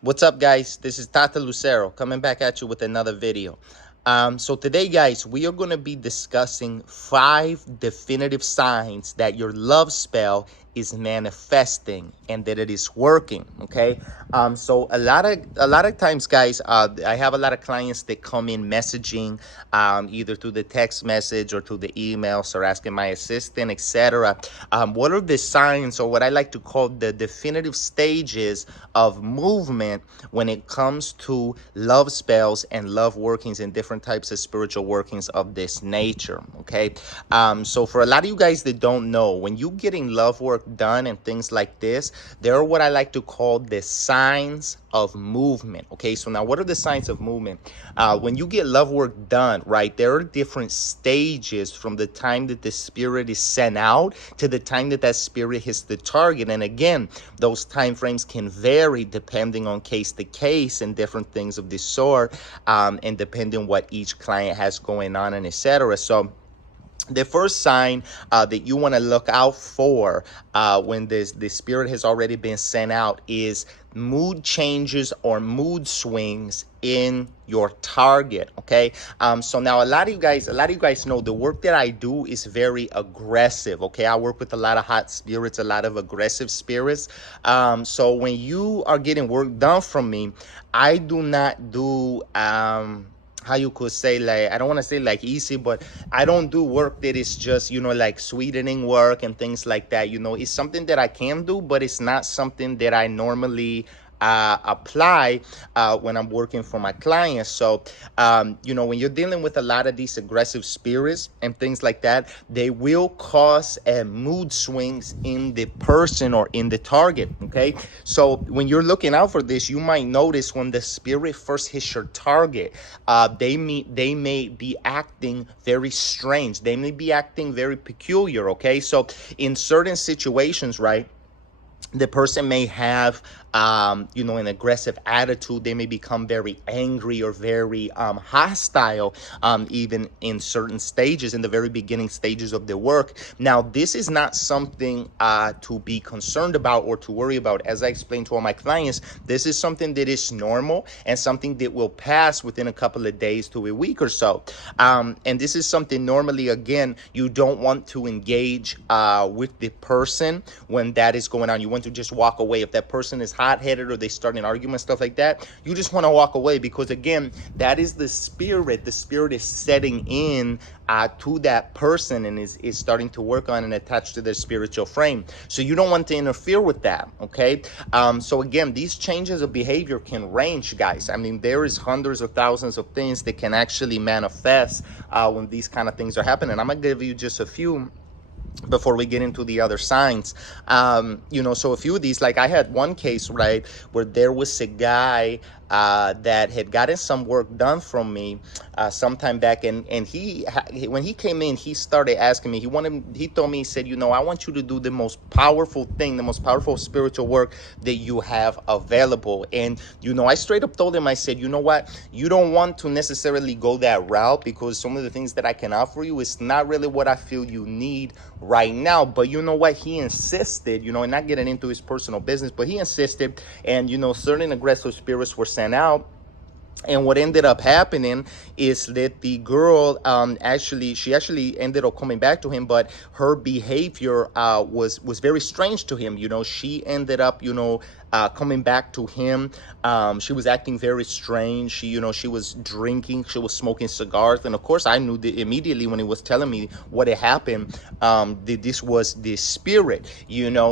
What's up, guys? This is Tata Lucero coming back at you with another video. So today, guys, we are going to be discussing 5 definitive signs that your love spell is manifesting and that it is working. Okay. So a lot of times, guys, I have a lot of clients that come in messaging, either through the text message or through the emails or asking my assistant, etc. What are the signs, or what I like to call the definitive stages of movement when it comes to love spells and love workings and different types of spiritual workings of this nature? Okay. So for a lot of you guys that don't know, when you getting love work done and things like this, there are what I like to call the signs of movement. Okay, so now what are the signs of movement? When you get love work done, right, there are different stages from the time that the spirit is sent out to the time that that spirit hits the target. And again, those time frames can vary depending on case to case and different things of this sort, and depending what each client has going on and etc. So the first sign that you want to look out for when the spirit has already been sent out is mood changes or mood swings in your target. Okay. So now a lot of you guys know the work that I do is very aggressive. Okay, I work with a lot of hot spirits, a lot of aggressive spirits. So when you are getting work done from me, I do not do how you could say, like, I don't want to say like easy, but I don't do work that is just, like sweetening work and things like that. It's something that I can do, but it's not something that I normally apply when I'm working for my clients. So, when you're dealing with a lot of these aggressive spirits and things like that, they will cause mood swings in the person or in the target. Okay. So when you're looking out for this, you might notice when the spirit first hits your target, they may be acting very strange. They may be acting very peculiar. Okay. So in certain situations, right, the person may have an aggressive attitude. They may become very angry or very hostile, even in certain stages, in the very beginning stages of the work. Now, this is not something to be concerned about or to worry about. As I explained to all my clients, this is something that is normal and something that will pass within a couple of days to a week or so. And this is something normally, again, you don't want to engage with the person when that is going on. You want to just walk away. If that person is hot-headed or they start an argument, stuff like that, you just want to walk away, because again, that is the spirit. The spirit is setting in to that person and is starting to work on and attach to their spiritual frame. So you don't want to interfere with that. Okay. So again, these changes of behavior can range, guys. I mean, there is hundreds of thousands of things that can actually manifest when these kind of things are happening. I'm gonna give you just a few before we get into the other signs. So a few of these, like I had one case, right, where there was a guy that had gotten some work done from me sometime back, and he when he came in, he started asking me. He told me, he said, I want you to do the most powerful thing, the most powerful spiritual work that you have available. And I straight up told him, I said, you know what, you don't want to necessarily go that route, because some of the things that I can offer you is not really what I feel you need right now. But you know what, he insisted, and not getting into his personal business, but he insisted. And certain aggressive spirits were sent out. And what ended up happening is that the girl she actually ended up coming back to him, but her behavior was very strange to him. She ended up coming back to him. She was acting very strange. She was drinking, she was smoking cigars, and of course I knew that immediately when he was telling me what had happened, that this was the spirit.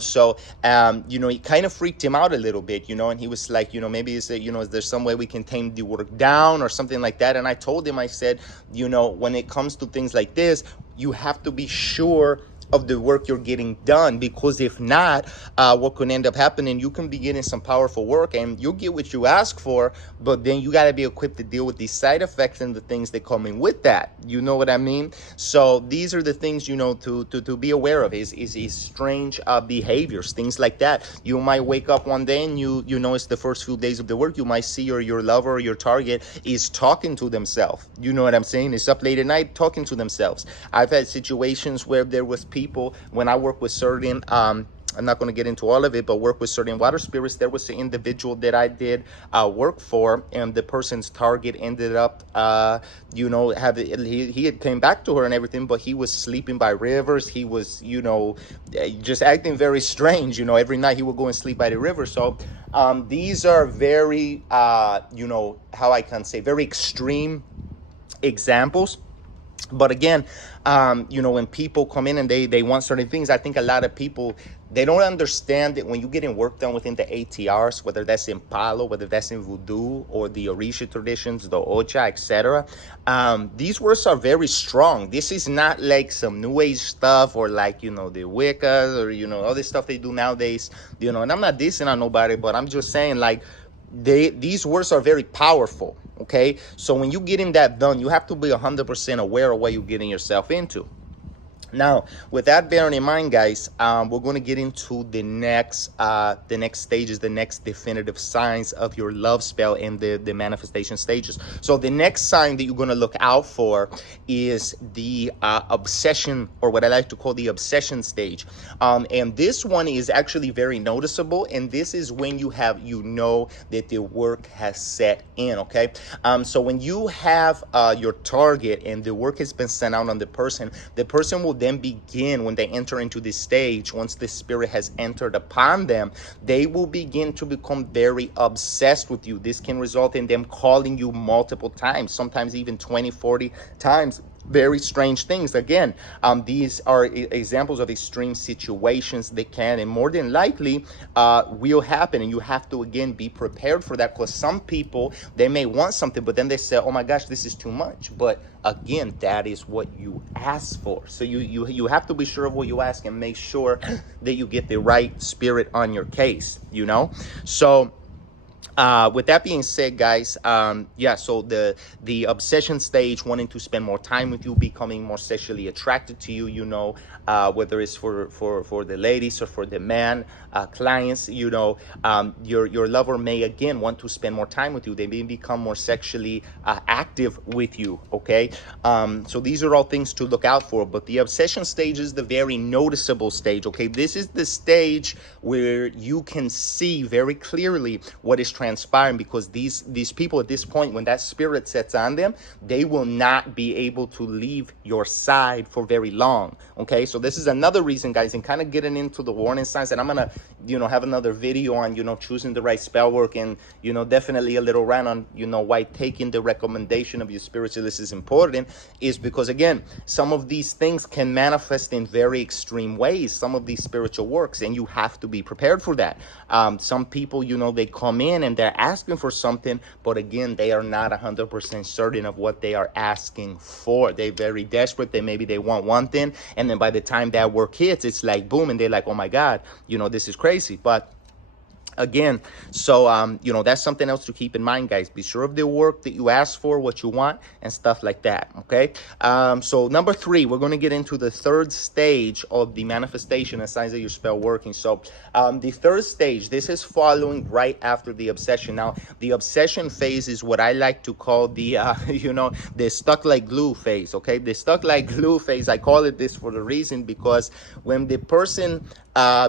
So it kind of freaked him out a little bit. And he was like, maybe is there some way we can tame the work down or something like that? And I told him, I said, when it comes to things like this, you have to be sure of the work you're getting done, because if not, what could end up happening, you can be getting some powerful work and you'll get what you ask for, but then you got to be equipped to deal with the side effects and the things that come in with that. You know what I mean? So these are the things to be aware of, is strange behaviors, things like that. You might wake up one day and it's the first few days of the work, you might see your lover or your target is talking to themselves. You know what I'm saying? It's up late at night talking to themselves. I've had situations where there was people, when I work with certain I'm not going to get into all of it, but work with certain water spirits. There was an individual that I did work for, and the person's target ended up, he had came back to her and everything, but he was sleeping by rivers. He was, just acting very strange. Every night he would go and sleep by the river. So these are very, how I can say, very extreme examples. But again, when people come in and they want certain things, I think a lot of people, they don't understand that when you getting work done within the ATRs, whether that's in Palo, whether that's in Voodoo or the Orisha traditions, the Ocha, etc. These words are very strong. This is not like some New Age stuff or like, the Wiccas or, all this stuff they do nowadays, and I'm not dissing on nobody, but I'm just saying like, these words are very powerful. Okay, so when you getting that done, you have to be 100% aware of what you're getting yourself into. Now, with that bearing in mind, guys, we're going to get into the next stages, the next definitive signs of your love spell and the manifestation stages. So the next sign that you're going to look out for is the obsession, or what I like to call the obsession stage. And this one is actually very noticeable. And this is when that the work has set in. Okay. So when you have your target and the work has been sent out on the person will then begin, when they enter into this stage, once the spirit has entered upon them, they will begin to become very obsessed with you. This can result in them calling you multiple times, sometimes even 20, 40 times. Very strange things. Again, these are examples of extreme situations that can and more than likely will happen, and you have to again be prepared for that, because some people, they may want something but then they say, oh my gosh, this is too much. But again, that is what you ask for. So you have to be sure of what you ask and make sure that you get the right spirit on your case, so with that being said, guys, so the obsession stage, wanting to spend more time with you, becoming more sexually attracted to you, whether it's for the ladies or for the man clients, your lover may again want to spend more time with you. They may become more sexually active with you. Okay, so these are all things to look out for. But the obsession stage is the very noticeable stage. Okay, this is the stage where you can see very clearly what is transpiring, because these people at this point, when that spirit sets on them, they will not be able to leave your side for very long. Okay, so this is another reason, guys, and kind of getting into the warning signs, and I'm gonna have another video on choosing the right spell work, and definitely a little rant on why taking the recommendation of your spiritualist is important, is because again, some of these things can manifest in very extreme ways, some of these spiritual works, and you have to be prepared for that. Some people, they come in and they're asking for something, but again, they are not 100% certain of what they are asking for. They're very desperate. Maybe they want one thing, and then by the time that work hits, it's like boom, and they're like, oh my God, this is crazy. But again, so that's something else to keep in mind, guys. Be sure of the work that you ask for, what you want, and stuff like that. Okay, so number 3, we're going to get into the third stage of the manifestation and signs of your spell working. So the third stage, this is following right after the obsession. Now, the obsession phase is what I like to call the the stuck like glue phase. Okay, the stuck like glue phase, I call it this for the reason because when the person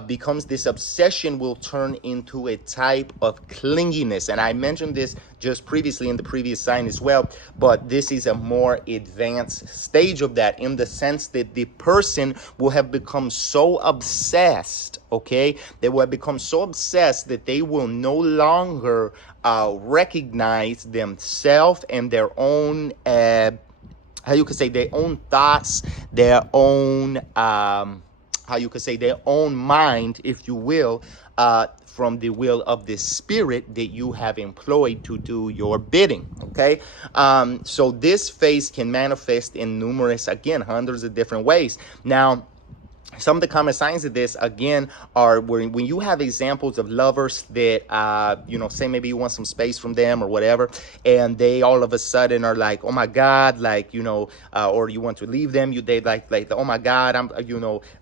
becomes, this obsession will turn into a type of clinginess. And I mentioned this just previously in the previous sign as well, but this is a more advanced stage of that, in the sense that the person will have become so obsessed, okay? They will have become so obsessed that they will no longer recognize themselves and their own how you could say, their own thoughts, their own how you could say, their own mind, if you will, from the will of the spirit that you have employed to do your bidding. Okay, so this phase can manifest in numerous, again, hundreds of different ways. Now, some of the common signs of this, again, are when you have examples of lovers that, say maybe you want some space from them or whatever, and they all of a sudden are like, oh my God, like, or you want to leave them, they like, oh my God,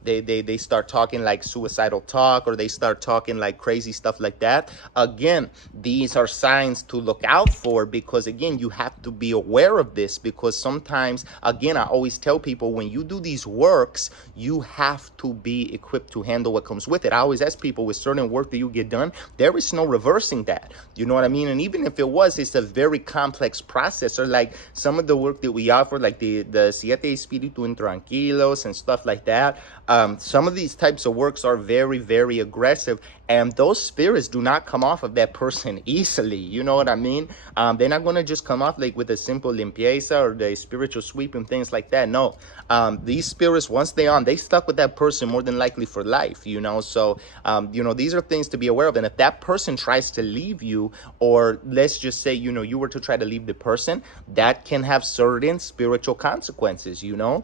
they start talking like suicidal talk, or they start talking like crazy stuff like that. Again, these are signs to look out for, because again, you have to be aware of this, because sometimes, again, I always tell people, when you do these works, you have have to be equipped to handle what comes with it. I always ask people, with certain work that you get done, there is no reversing that. You know what I mean? And even if it was, it's a very complex process. Or like some of the work that we offer, like the Siete Espíritu Intranquilos and stuff like that. Some of these types of works are very, very aggressive, and those spirits do not come off of that person easily. You know what I mean? They're not going to just come off like with a simple limpieza or the spiritual sweep and things like that. No, these spirits, once they're on, they stuck with that person more than likely for life, you know? So, you know, these are things to be aware of. And if that person tries to leave you, or let's just say, you know, you were to try to leave the person, that can have certain spiritual consequences, you know?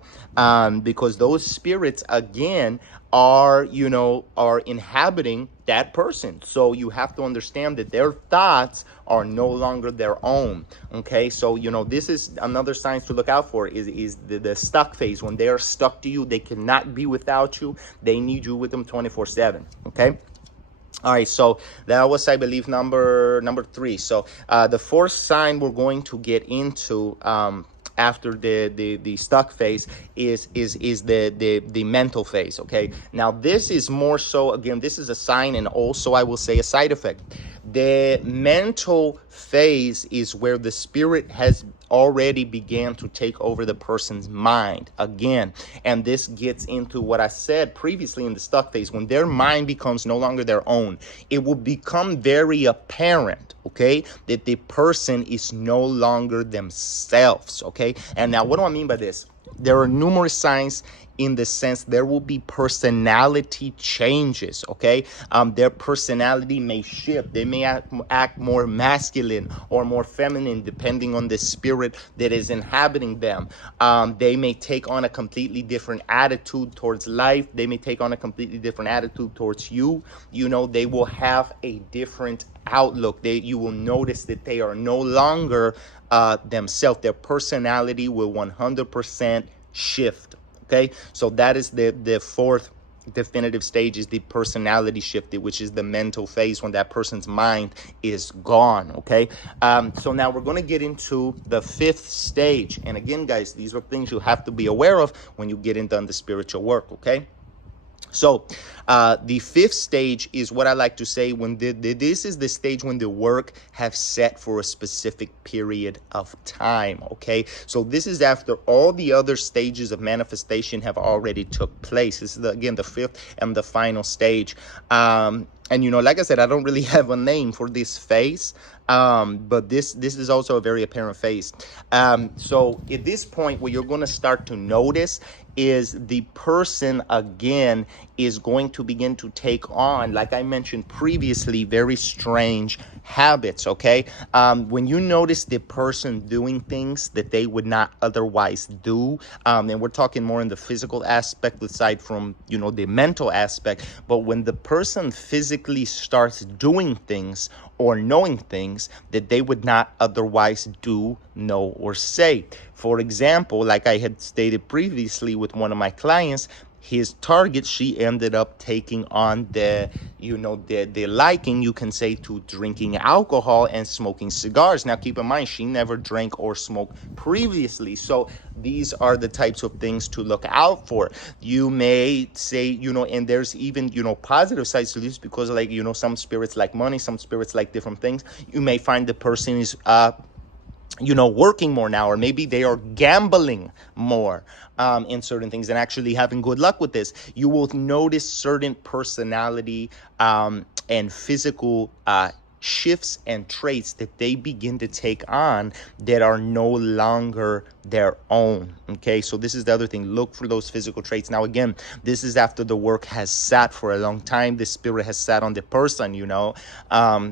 Because those spirits, again, are, you know, are inhabiting that person. So you have to understand that their thoughts are no longer their own. Okay, so, you know, this is another sign to look out for, is the stuck phase. When they are stuck to you, they cannot be without you. They need you with them 24/7. Okay. All right, so that was, I believe, number 3. So the fourth sign we're going to get into after the stuck phase is the mental phase. Okay, now this is more so, again, this is a sign and also, I will say, a side effect. The mental phase is where the spirit has already began to take over the person's mind again. And this gets into what I said previously in the stuck phase. When their mind becomes no longer their own, it will become very apparent, okay, that the person is no longer themselves. Okay, and now what do I mean by this? There are numerous signs in the sense there will be personality changes. Okay, their personality may shift. They may act more masculine or more feminine depending on the spirit that is inhabiting them. They may take on a completely different attitude towards life. They may take on a completely different attitude towards you. You know, they will have a different outlook. You will notice that they are no longer themselves. Their personality will 100% shift. Okay, so that is the fourth definitive stage, is the personality shifted, which is the mental phase, when that person's mind is gone. Okay, so now we're going to get into the fifth stage. And again, guys, these are things you have to be aware of when you get into the spiritual work. Okay, so the fifth stage is what I like to say, when this is the stage when the work have set for a specific period of time. Okay, so this is after all the other stages of manifestation have already took place. This is again the fifth and the final stage. And, you know, like I said, I don't really have a name for this phase, but this is also a very apparent phase. So at this point, what you're going to start to notice is the person, again, is going to begin to take on, like I mentioned previously, very strange habits. Okay, when you notice the person doing things that they would not otherwise do, and we're talking more in the physical aspect aside from, you know, the mental aspect, but when the person physically starts doing things or knowing things that they would not otherwise do, know, or say. For example, like I had stated previously with one of my clients, his target, she ended up taking on the liking, you can say, to drinking alcohol and smoking cigars. Now, keep in mind, she never drank or smoked previously. So these are the types of things to look out for. You may say, you know, and there's even, you know, positive sides to this, because, like, you know, some spirits like money, some spirits like different things. You may find the person is you know, working more now, or maybe they are gambling more in certain things and actually having good luck with this. You will notice certain personality and physical shifts and traits that they begin to take on that are no longer their own. Okay, so this is the other thing. Look for those physical traits. Now, again, this is after the work has sat for a long time. The spirit has sat on the person, you know.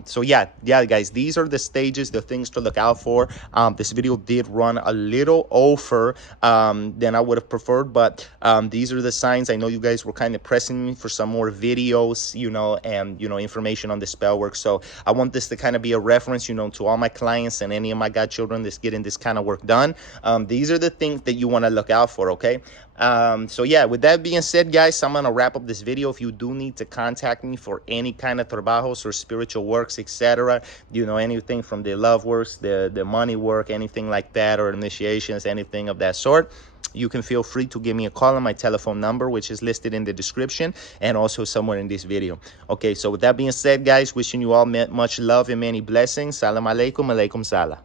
So yeah, guys, these are the stages, the things to look out for. This video did run a little over than I would have preferred, but these are the signs. I know you guys were kind of pressing me for some more videos, you know, and, you know, information on the spell work. So I want this to kind of be a reference, you know, to all my clients and any of my godchildren that's getting this kind of work done. These are the things that you want to look out for. Okay, so yeah, with that being said, guys, I'm gonna wrap up this video. If you do need to contact me for any kind of trabajos or spiritual works, etc., you know, anything from the love works, the money work, anything like that, or initiations, anything of that sort, you can feel free to give me a call on my telephone number, which is listed in the description and also somewhere in this video. Okay, so with that being said, guys, wishing you all much love and many blessings. Salam alaikum, alaikum salam.